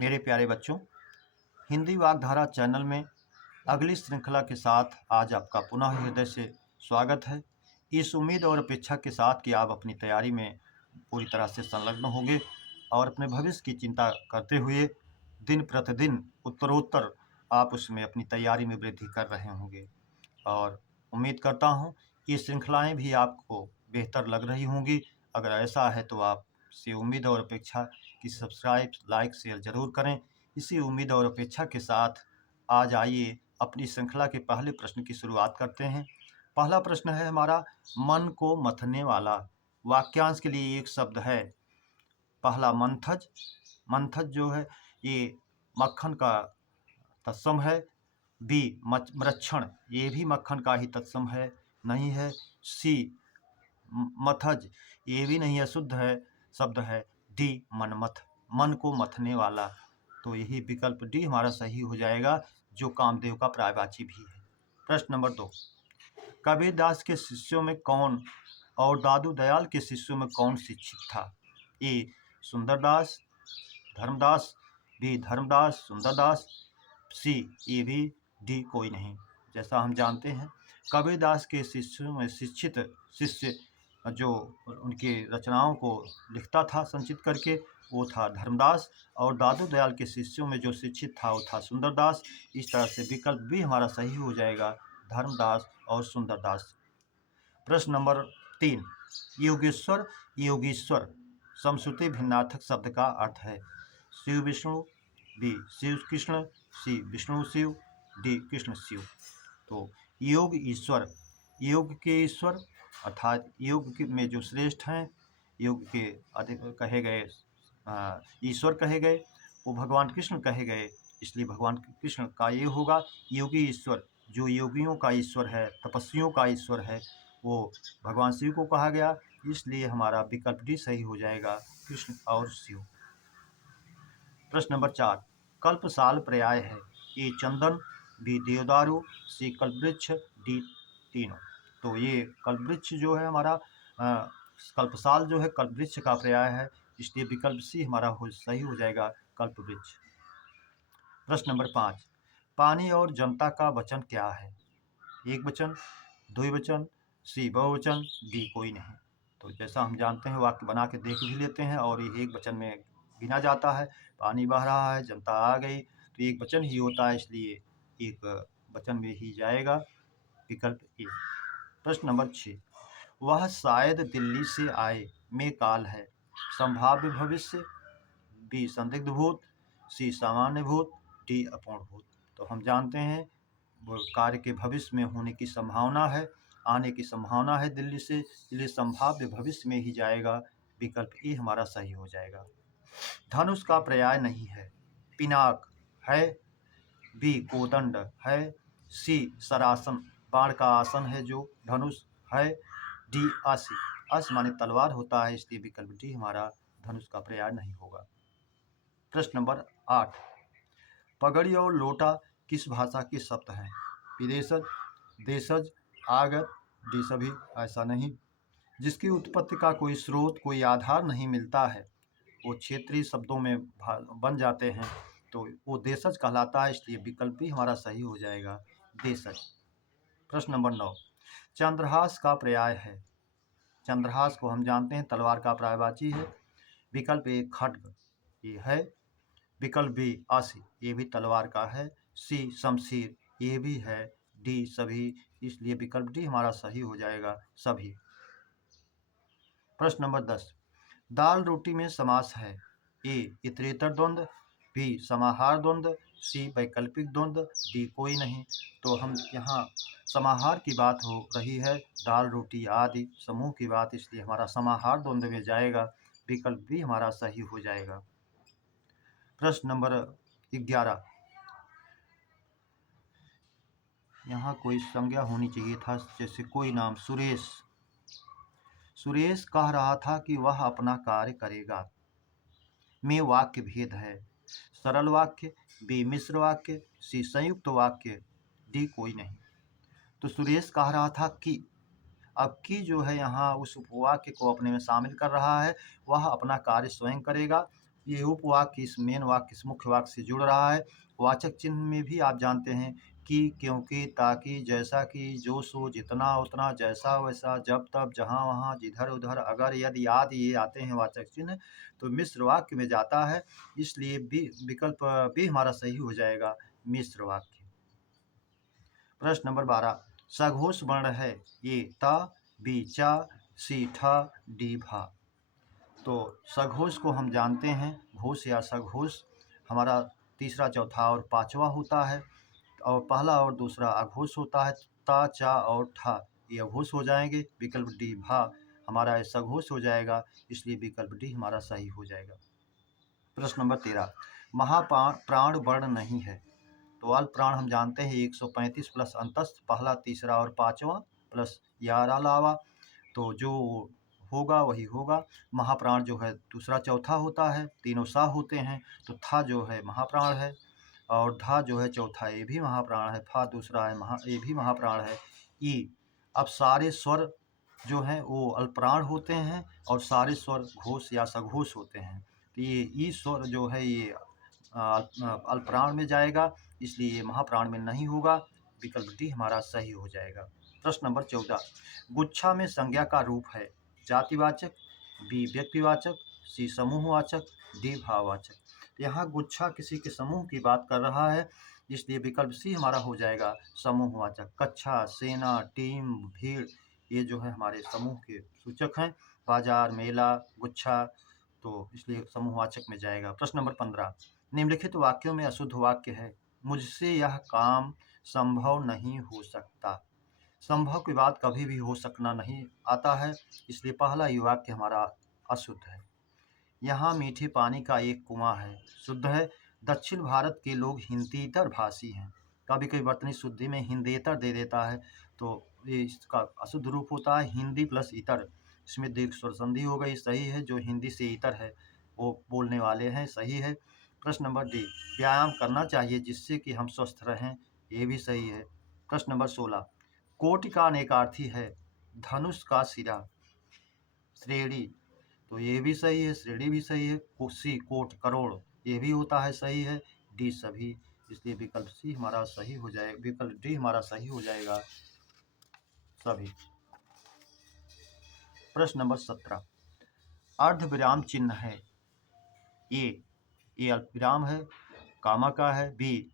मेरे प्यारे बच्चों, हिंदी वाग्धारा चैनल में अगली श्रृंखला के साथ आज आपका पुनः हृदय से स्वागत है। इस उम्मीद और अपेक्षा के साथ कि आप अपनी तैयारी में पूरी तरह से संलग्न होंगे और अपने भविष्य की चिंता करते हुए दिन प्रतिदिन उत्तरोत्तर आप उसमें अपनी तैयारी में वृद्धि कर रहे होंगे। और उम्मीद करता हूँ कि ये श्रृंखलाएँ भी आपको बेहतर लग रही होंगी। अगर ऐसा है तो आपसे उम्मीद और अपेक्षा कि सब्सक्राइब, लाइक, शेयर ज़रूर करें। इसी उम्मीद और अपेक्षा के साथ आज आइए अपनी श्रृंखला के पहले प्रश्न की शुरुआत करते हैं। पहला प्रश्न है हमारा, मन को मथने वाला। वाक्यांश के लिए एक शब्द है। पहला मंथज। मंथज जो है ये मक्खन का तत्सम है। बी मृच्छण, ये भी मक्खन का ही तत्सम है, नहीं है। सी मथज, ये भी नहीं है, शुद्ध है शब्द है। डी मनमथ, मन को मथने वाला। तो यही विकल्प डी हमारा सही हो जाएगा, जो कामदेव का पर्यायवाची भी है। प्रश्न नंबर 2, कबीरदास के शिष्यों में कौन और दादू दयाल के शिष्यों में कौन शिक्षित था? ए सुंदरदास, धर्मदास, बी धर्मदास, सुंदरदास, सी ए भी, डी कोई नहीं। जैसा हम जानते हैं, कबीरदास के शिष्यों में शिक्षित शिष्य जो उनके रचनाओं को लिखता था संचित करके, वो था धर्मदास, और दादू दयाल के शिष्यों में जो शिक्षित था वो था सुंदरदास। इस तरह से विकल्प भी हमारा सही हो जाएगा, धर्मदास और सुंदरदास। प्रश्न नंबर 3, योगेश्वर योगीश्वर समश्रुति भिन्नार्थक शब्द का अर्थ है। शिव विष्णु, बी शिव कृष्ण, सी विष्णु शिव, डी कृष्ण शिव। तो योग ईश्वर, योग के ईश्वर अर्थात योग में जो श्रेष्ठ हैं, योग के अधिक कहे गए ईश्वर कहे गए, वो भगवान कृष्ण कहे गए। इसलिए भगवान कृष्ण का ये होगा योगी ईश्वर, जो योगियों का ईश्वर है, तपस्वियों का ईश्वर है, वो भगवान शिव को कहा गया। इसलिए हमारा विकल्प डी सही हो जाएगा, कृष्ण और शिव। प्रश्न नंबर 4, कल्पसाल पर्याय है। ए चंदन, बी देवदारू, सी कल्पवृक्ष, डी तीनों। तो ये कल्पवृक्ष जो है हमारा कल्पसाल जो है कल्पवृक्ष का पर्याय है, इसलिए विकल्प सी हमारा सही हो जाएगा, कल्पवृक्ष। प्रश्न नंबर 5, पानी और जनता का वचन क्या है? एक वचन, द्विवचन, सी बहुवचन, डी कोई नहीं। तो जैसा हम जानते हैं, वाक्य बना के देख भी लेते हैं और ये एक वचन में गिना जाता है। पानी बह रहा है, जनता आ गई, तो एक वचन ही होता है, इसलिए एक वचन में ही जाएगा, विकल्प ए। प्रश्न नंबर 6, वह शायद दिल्ली से आए में काल है। संभाव्य भविष्य, बी संदिग्ध भूत, सी सामान्य भूत, डी अपूर्ण भूत। तो हम जानते हैं वो कार्य के भविष्य में होने की संभावना है, आने की संभावना है दिल्ली से, इसलिए संभाव्य भविष्य में ही जाएगा, विकल्प ए हमारा सही हो जाएगा। धनुष का पर्याय नहीं है। पिनाक है, बी कोदंड है, सी सरासन, बाण का आसन है जो धनुष है, डी असी, अस माने तलवार होता है, इसलिए विकल्प डी हमारा धनुष का पर्याय नहीं होगा। प्रश्न नंबर 8, पगड़ी और लोटा किस भाषा के शब्द हैं? विदेशज, देशज, आगत, डी सभी, ऐसा नहीं। जिसकी उत्पत्ति का कोई स्रोत, कोई आधार नहीं मिलता है, वो क्षेत्रीय शब्दों में बन जाते हैं, तो वो देशज कहलाता है, इसलिए विकल्प भी हमारा सही हो जाएगा, देशज। प्रश्न नंबर 9, चंद्रहास का पर्याय है। चंद्रहास को हम जानते हैं तलवार का पर्यायवाची है, विकल्प ए खड्ग, ये है। विकल्प बी आसी, ये भी तलवार का है। सी शमशीर, ये भी है। डी सभी, इसलिए विकल्प डी हमारा सही हो जाएगा, सभी। प्रश्न नंबर 10, दाल रोटी में समास है। ए इतरेतर द्वंद्व, बी समाहार द्वंद्व, सी वैकल्पिक द्वंद्व, डी कोई नहीं। तो हम यहाँ समाहार की बात हो रही है, दाल रोटी आदि समूह की बात, इसलिए हमारा समाहार द्वंद्व में जाएगा, विकल्प भी हमारा सही हो जाएगा। प्रश्न नंबर 11, यहाँ कोई संज्ञा होनी चाहिए था, जैसे कोई नाम, सुरेश। सुरेश कह रहा था कि वह अपना कार्य करेगा, में वाक्य भेद है। सरल वाक्य, बी मिश्र वाक्य, सी संयुक्त वाक्य, डी कोई नहीं। तो सुरेश कह रहा था कि, अब की जो है यहाँ उस उपवाक्य को अपने में शामिल कर रहा है, वह अपना कार्य स्वयं करेगा, ये उपवाक्य इस मेन वाक्य इस मुख्य वाक्य से जुड़ रहा है। वाचक चिन्ह में भी आप जानते हैं कि, क्योंकि, ताकि, जैसा कि, जो सो, जितना उतना, जैसा वैसा, जब तब, जहाँ वहाँ, जिधर उधर, अगर, यदि, आदि ये आते हैं वाचक चिन्ह, तो मिश्र वाक्य में जाता है। इसलिए बी विकल्प बी हमारा सही हो जाएगा, मिश्र वाक्य। प्रश्न नंबर 12, सघोष वर्ण है ए ता, बी चा, सी ठा, डी भा। तो सघोष को हम जानते हैं, घोष या सघोष हमारा तीसरा, चौथा और पांचवा होता है, और पहला और दूसरा अघोष होता है। ता, चा और ठा ये अघोष हो जाएंगे। विकल्प डी भा हमारा सघोष हो जाएगा, इसलिए विकल्प डी हमारा सही हो जाएगा। प्रश्न नंबर 13, महाप्राण वर्ण नहीं है। तो अल्प प्राण हम जानते हैं 135 प्लस अंतस्थ, पहला, तीसरा और पांचवा प्लस यार अलावा, तो जो होगा वही होगा। महाप्राण जो है दूसरा, चौथा होता है, तीनों सा होते हैं, तो था जो है महाप्राण है, और धा जो है चौथा, ये भी महाप्राण है, फा दूसरा है ये भी महाप्राण है। ई, अब सारे स्वर जो हैं वो अल्पप्राण होते हैं, और सारे स्वर घोष या सघोष होते हैं। तो ये ई स्वर जो है ये अल्पप्राण में जाएगा, इसलिए ये महाप्राण में नहीं होगा। विकल्प डी हमारा सही हो जाएगा। प्रश्न नंबर 14, गुच्छा में संज्ञा का रूप है जातिवाचक, बी व्यक्तिवाचक, सी समूहवाचक, डी भाववाचक। यहाँ गुच्छा किसी के समूह की बात कर रहा है, इसलिए विकल्प सी हमारा हो जाएगा, समूहवाचक। कक्षा, सेना, टीम, भीड़ ये जो है हमारे समूह के सूचक हैं। बाजार, मेला, गुच्छा, तो इसलिए समूहवाचक में जाएगा। प्रश्न नंबर 15, निम्नलिखित वाक्यों में अशुद्ध वाक्य है, मुझसे यह काम संभव नहीं हो सकता। संभव की बात कभी भी हो सकना नहीं आता है, इसलिए पहला ये वाक्य हमारा अशुद्ध है। यहाँ मीठे पानी का एक कुआं है, शुद्ध है। दक्षिण भारत के लोग हिंदीतर भाषी हैं। कभी कभी वर्तनी शुद्धि में हिंदेतर दे देता है, तो ये इसका अशुद्ध रूप होता है हिंदी प्लस इतर। इसमें दीर्घ स्वर संधि हो गई, सही है। जो हिंदी से इतर है वो बोलने वाले हैं, सही है। प्रश्न नंबर डी, व्यायाम करना चाहिए जिससे कि हम स्वस्थ रहें, ये भी सही है। प्रश्न नंबर 16, कोटि का अनेकार्थी है, धनुष का सिरा, श्रेणी, तो ये भी सही है, श्रेणी भी सही है। सी, कोट, करोड़, ये भी होता है, सही है। डी सभी, इसलिए विकल्प सी हमारा सही हो जाएगा, विकल्प डी हमारा सही हो जाएगा, सभी। प्रश्न नंबर 17, अर्ध विराम चिन्ह है ये अल्प विराम है, कामा का है। बी,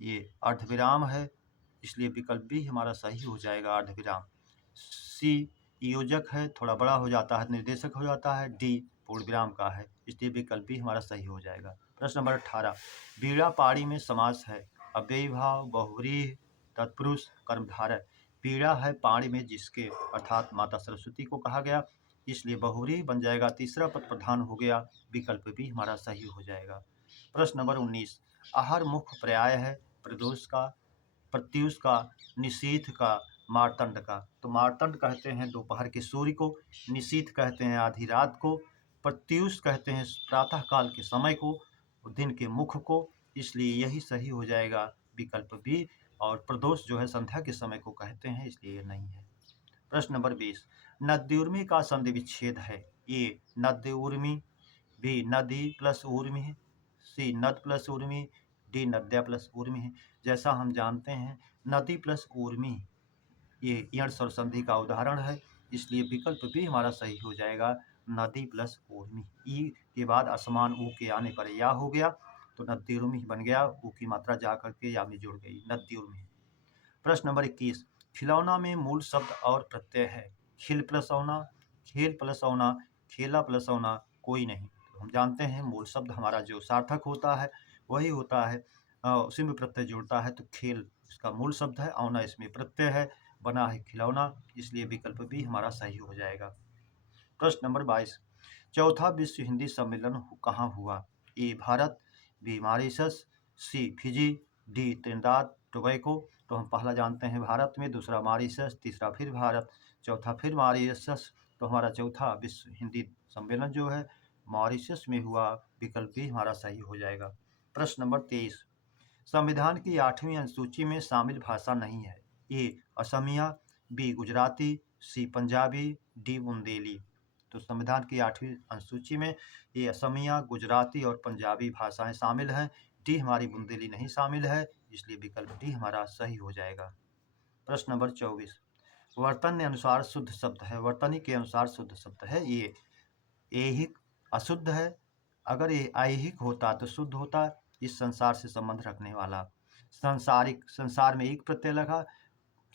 ये अर्ध विराम है, इसलिए विकल्प बी हमारा सही हो जाएगा, अर्ध विराम। सी, योजक है, थोड़ा बड़ा हो जाता है, निर्देशक हो जाता है। डी, पूर्ण विराम का है, इसलिए विकल्प बी हमारा सही हो जाएगा। प्रश्न नंबर 18, बीड़ा पाड़ी में समास है, अव्ययी भाव, बहुव्रीहि, तत्पुरुष, कर्मधारय। बीड़ा है पाड़ी में जिसके, अर्थात माता सरस्वती को कहा गया, इसलिए बहुव्रीहि बन जाएगा, तीसरा पद प्रधान हो गया, विकल्प बी हमारा सही हो जाएगा। प्रश्न नंबर 19, आहार मुख्य पर्याय है, प्रदोष का, प्रत्युष का, निशीथ का, मार्तंड का। तो मार्तंड कहते हैं दोपहर के सूर्य को, निशीथ कहते हैं आधी रात को, प्रत्युष कहते हैं प्रातः काल के समय को, दिन के मुख को, इसलिए यही सही हो जाएगा, विकल्प बी। और प्रदोष जो है संध्या के समय को कहते हैं, इसलिए ये नहीं है। प्रश्न नंबर 20, नद्युर्मी का संधि विच्छेद है, ए नद्य उर्मी, बी नदी प्लस उर्मी, सी नद प्लस उर्मी, डी नद्या प्लस उर्मी है। जैसा हम जानते हैं नदी प्लस उर्मी ये यण स्वर संधि का उदाहरण है, इसलिए विकल्प भी हमारा सही हो जाएगा, नदी प्लस उर्मी। ई के बाद असमान ऊ के आने पर या हो गया, तो नदी उर्मी बन गया, ऊ की मात्रा जा करके या में जुड़ गई, नदी उर्मी। प्रश्न नंबर 21, खिलौना में मूल शब्द और प्रत्यय है, खिल प्लस औना, खेल प्लस औना, खेला प्लस औना, कोई नहीं। तो हम जानते हैं मूल शब्द हमारा जो सार्थक होता है वही होता है, उसी में प्रत्यय जुड़ता है, तो खेल इसका मूल शब्द है, औना इसमें प्रत्यय है, बना है खिलौना, इसलिए विकल्प भी हमारा सही हो जाएगा। प्रश्न नंबर 22, चौथा विश्व हिंदी सम्मेलन कहाँ हुआ, ए भारत, बी मॉरिशस, सी फिजी, डी त्रिनिदाद टोबैगो। तो हम पहला जानते हैं भारत में, दूसरा मॉरिशस, तीसरा फिर भारत, चौथा फिर मॉरिशस, तो हमारा चौथा विश्व हिंदी सम्मेलन जो है मॉरिशस में हुआ, विकल्प भी हमारा सही हो जाएगा। प्रश्न नंबर 23, संविधान की 8वीं अनुसूची में शामिल भाषा नहीं है, ए असमिया, बी गुजराती, सी पंजाबी, डी बुंदेली। तो संविधान की 8वीं अनुसूची में ये असमिया, गुजराती और पंजाबी भाषाएं शामिल हैं। डी हमारी बुंदेली नहीं शामिल है, इसलिए विकल्प डी हमारा सही हो जाएगा। प्रश्न नंबर 24, वर्तन्य अनुसार शुद्ध शब्द है। वर्तनी के अनुसार शुद्ध शब्द है ये ऐहिक अशुद्ध है। अगर ये ऐहिक होता तो शुद्ध होता, इस संसार से संबंध रखने वाला। संसारिक, संसार में एक प्रत्यय लगा,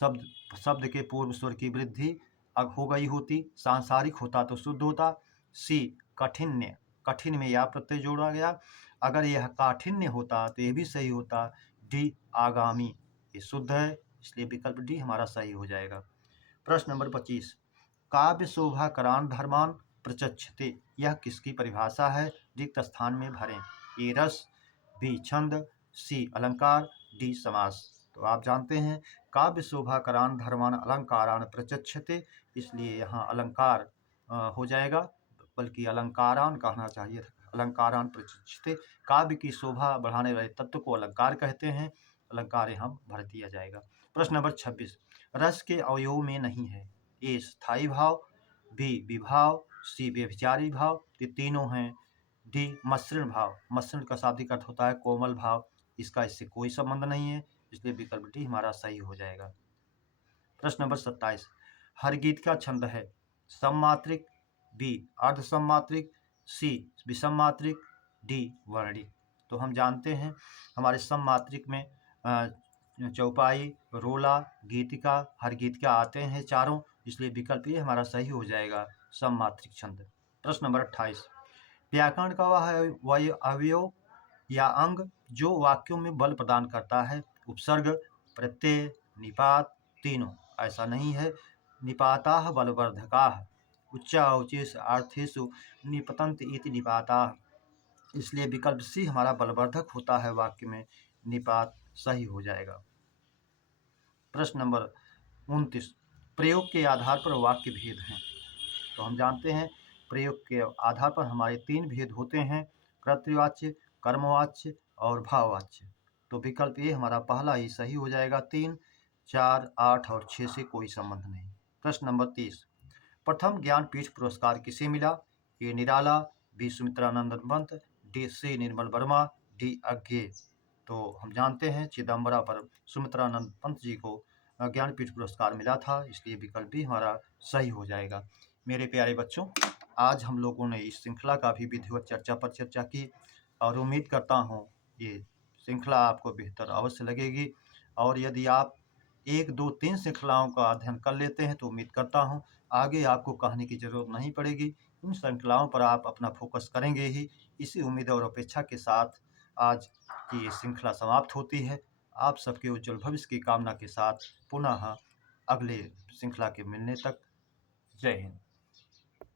शब्द शब्द के पूर्व स्वर की वृद्धि अब हो गई होती। सांसारिक होता तो शुद्ध होता। सी कठिन्य, कठिन में या प्रत्यय जोड़ा गया। अगर यह काठिन्य होता तो यह भी सही होता। डी आगामी, ये शुद्ध है, इसलिए विकल्प डी हमारा सही हो जाएगा। प्रश्न नंबर 25, काव्य शोभा करान धर्मान प्रचक्षते, यह किसकी परिभाषा है? रिक्त स्थान में भरें। ए रस, बी छंद, सी अलंकार, डी समास। तो आप जानते हैं काव्य शोभा करान धर्मान अलंकारान प्रचक्षते, इसलिए यहाँ अलंकार हो जाएगा, बल्कि अलंकारान कहना चाहिए था, अलंकारान प्रचक्षते। काव्य की शोभा बढ़ाने वाले तत्व को अलंकार कहते हैं, अलंकार यहाँ भर दिया जाएगा। प्रश्न नंबर 26, रस के अवयव में नहीं है। ए स्थायी भाव, बी विभाव, सी व्यभिचारी भाव, ये तीनों हैं। डी मसृण भाव, मसृण का शाब्दिक अर्थ होता है कोमल भाव, इसका इससे कोई संबंध नहीं है, इसलिए विकल्प डी हमारा सही हो जाएगा। प्रश्न नंबर 27, हर गीत का छंद है। सममात्रिक, बी अर्ध सममात्रिक, सी विषम मात्रिक, डी वर्णी। तो हम जानते हैं हमारे सममात्रिक में चौपाई, रोला, गीतिका, हर गीतिका आते हैं चारों, इसलिए विकल्प ये हमारा सही हो जाएगा, सममात्रिक छंद। प्रश्न नंबर 28, व्याकरण का वह अवयव या अंग जो वाक्यों में बल प्रदान करता है। उपसर्ग, प्रत्यय, निपात, तीनों। ऐसा नहीं है। निपाताः बलवर्धकाः, उच्चावचेषु अर्थेषु निपतन्ति इति निपाताः, इसलिए विकल्प सी हमारा बलवर्धक होता है वाक्य में, निपात सही हो जाएगा। प्रश्न नंबर 29, प्रयोग के आधार पर वाक्य भेद हैं। तो हम जानते हैं प्रयोग के आधार पर हमारे 3 भेद होते हैं, कर्तृवाच्य, कर्मवाच्य और भाववाच्य। तो विकल्प ए हमारा पहला ही सही हो जाएगा। 3, 4, 8 और 6 से कोई संबंध नहीं। प्रश्न नंबर 30, प्रथम ज्ञानपीठ पुरस्कार किसे मिला? A Nirala, B Sumitranandan Pant, D C Nirmal Verma, D Agyeya. तो हम जानते हैं चिदम्बरा पर सुमित्रानंद पंत जी को ज्ञानपीठ पुरस्कार मिला था, इसलिए विकल्प भी हमारा सही हो जाएगा। मेरे प्यारे बच्चों, आज हम लोगों ने इस श्रृंखला का भी विधिवत चर्चा पर चर्चा की और उम्मीद करता हूँ ये श्रृंखला आपको बेहतर अवश्य लगेगी। और यदि आप 1, 2, 3 श्रृंखलाओं का अध्ययन कर लेते हैं तो उम्मीद करता हूँ आगे आपको कहने की जरूरत नहीं पड़ेगी। इन श्रृंखलाओं पर आप अपना फोकस करेंगे ही। इसी उम्मीद और अपेक्षा के साथ आज की ये श्रृंखला समाप्त होती है। आप सबके उज्जवल भविष्य की कामना के साथ पुनः अगले श्रृंखला के मिलने तक जय हिंद।